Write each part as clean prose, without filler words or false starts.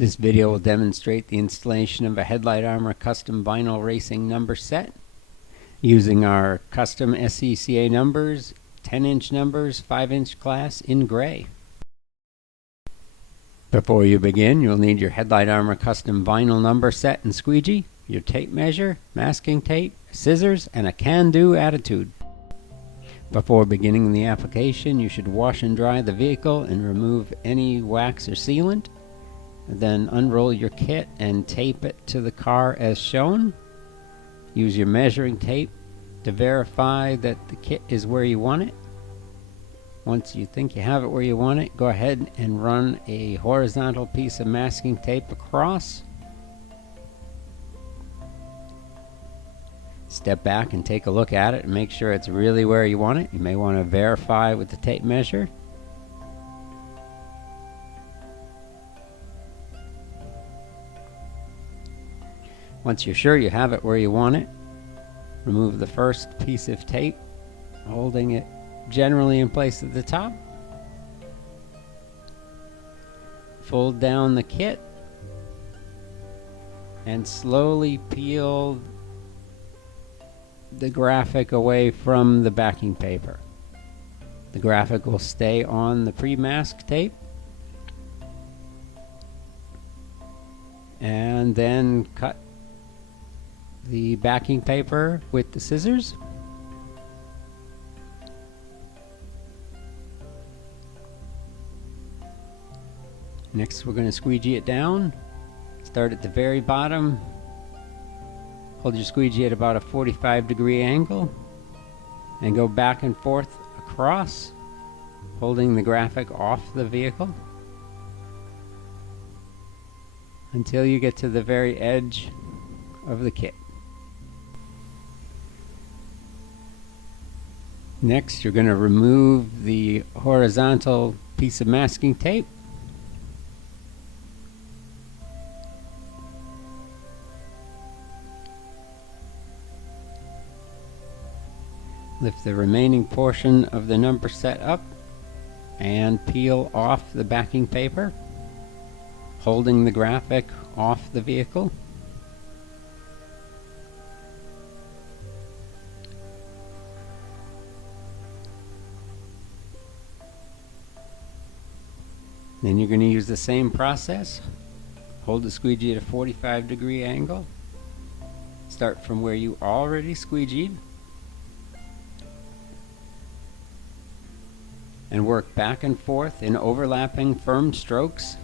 This video will demonstrate the installation of a Headlight Armor custom vinyl racing number set using our custom SCCA numbers, 10-inch numbers, 5-inch class in gray. Before you begin, you'll need your Headlight Armor custom vinyl number set and squeegee, your tape measure, masking tape, scissors, and a can-do attitude. Before beginning the application, you should wash and dry the vehicle and remove any wax or sealant. Then unroll your kit and tape it to the car as shown. Use your measuring tape to verify that the kit is where you want it. Once you think you have it where you want it, go ahead and run a horizontal piece of masking tape across. Step back and take a look at it and make sure it's really where you want it. You may want to verify with the tape measure. Once you're sure you have it where you want it, remove the first piece of tape, holding it generally in place at the top. Fold down the kit and slowly peel the graphic away from the backing paper. The graphic will stay on the pre-mask tape. And then cut the backing paper with the scissors. Next, we're going to squeegee it down. Start at the very bottom. Hold your squeegee at about a 45-degree angle and go back and forth across, holding the graphic off the vehicle until you get to the very edge of the kit. Next, you're going to remove the horizontal piece of masking tape. Lift the remaining portion of the number set up and peel off the backing paper, holding the graphic off the vehicle. Then you're going to use the same process. Hold the squeegee at a 45-degree angle. Start from where you already squeegeed and work back and forth in overlapping firm strokes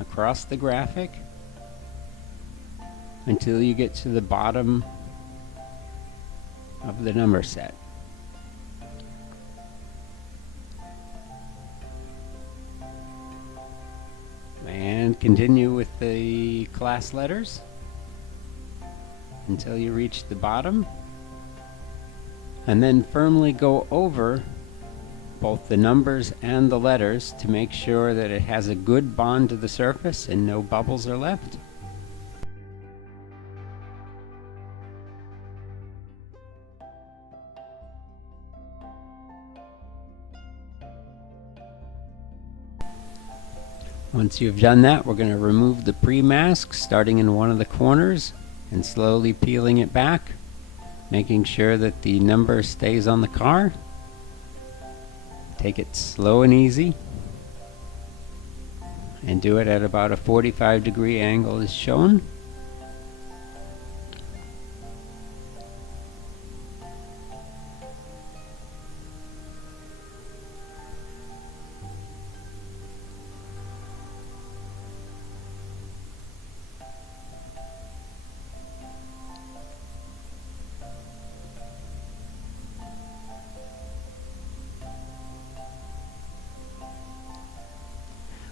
across the graphic until you get to the bottom of the number set. And continue with the class letters until you reach the bottom, and then firmly go over both the numbers and the letters to make sure that it has a good bond to the surface and no bubbles are left. Once you've done that, we're going to remove the pre-mask, starting in one of the corners and slowly peeling it back, making sure that the number stays on the car. Take it slow and easy and do it at about a 45-degree angle as shown.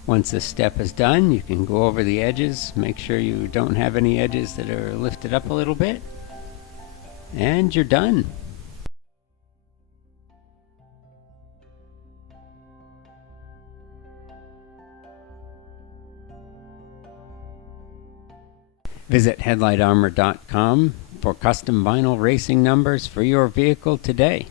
Once this step is done, you can go over the edges, make sure you don't have any edges that are lifted up a little bit, and you're done. Visit HeadlightArmor.com for custom vinyl racing numbers for your vehicle today.